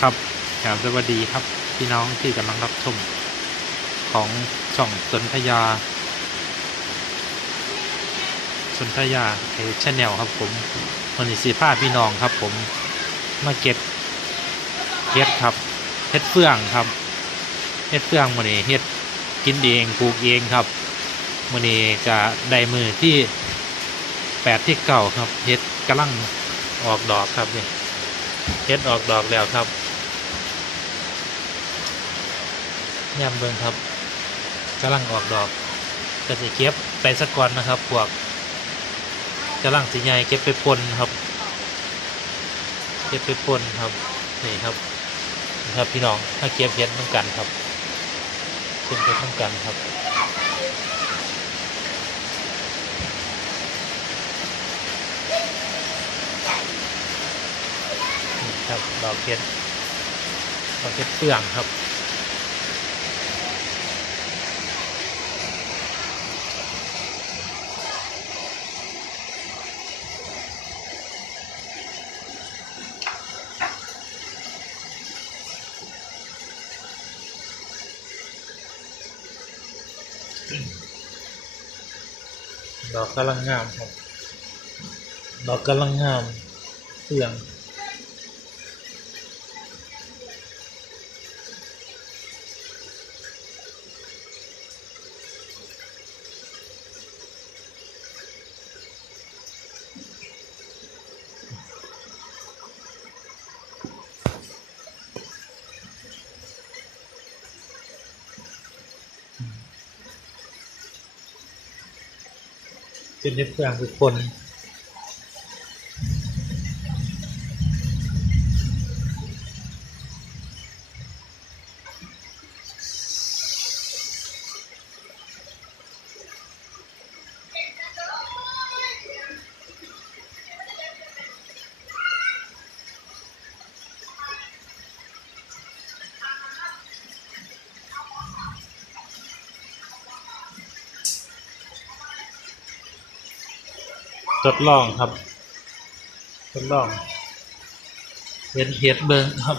ครับครับสวัสดีครับพี่น้องที่กำลังรับชม ของช่องสนธยา สนธยาเอชแนลครับผมวันนี้สีผ้าพี่น้องครับผมมาเก็บเก็บครับเฮ็ดเฟืองครับเฮ็ดเฟืองมื้อนี้เฮ็ดกินเองปลูกเองครับมื้อนี้จะได้มือที่แปดที่เก่าครับเฮ็ดกำลังออกดอกครับนี่เฮ็ดออกดอกแล้วครับ แยมเบิ่งครับกำลังออกดอกก็สิเก็บไปสักก่อนนะครับพวกกำลังสีใหญ่เก็บไปปนครับเก็บไปปนครับนี่ครับนี่ครับพี่น้องถ้าเก็บเห็ดต้องกันครับเก็บเห็ดต้องกันครับนี่ครับดอกเห็ดดอกเห็ดเปลืองครับ ดอกกำลังงามครับ ดอกกำลังงามเปลือง เป็นในเปลืองคือคน ทดลองครับ ทดลองเห็นเห็ดเบิงครับ